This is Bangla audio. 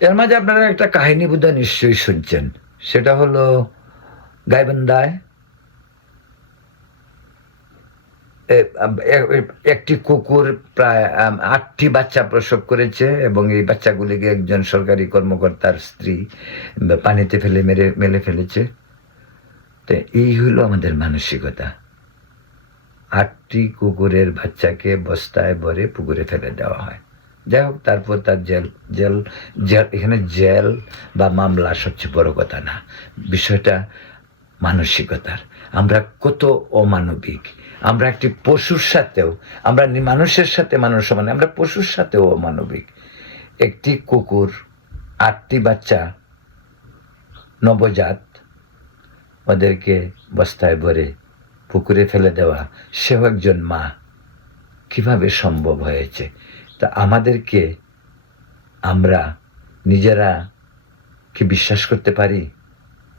এর মাঝে আপনারা একটা কাহিনী বোধহয় নিশ্চয়ই শুনছেন, সেটা হলো গাইবান্ধায় একটি কুকুর প্রায় 8টি বাচ্চা প্রসব করেছে এবং এই বাচ্চাগুলিকে একজন সরকারি কর্মকর্তার স্ত্রী পানিতে ফেলে মেরে ফেলেছে। তো এই হলো আমাদের মানসিকতা। 8টি কুকুরের বাচ্চাকে বস্তায় ভরে পুকুরে ফেলে দেওয়া হয়। যাই হোক, তারপর তার জেল জেল জেল এখানে জেল বা মামলা সবচেয়ে বড় কথা না, বিষয়টা মানসিকতার। আমরা কত অমানবিক। আমরা একটি পশুর সাথেও, আমরা মানুষের সাথে মানুষ সমান, আমরা পশুর সাথেও অমানবিক। একটি কুকুর 8টি বাচ্চা নবজাত, ওদেরকে বস্তায় ভরে পুকুরে ফেলে দেওয়া, সেও একজন মা। কিভাবে সম্ভব হয়েছে? তা আমাদেরকে, আমরা নিজেরা কি বিশ্বাস করতে পারি?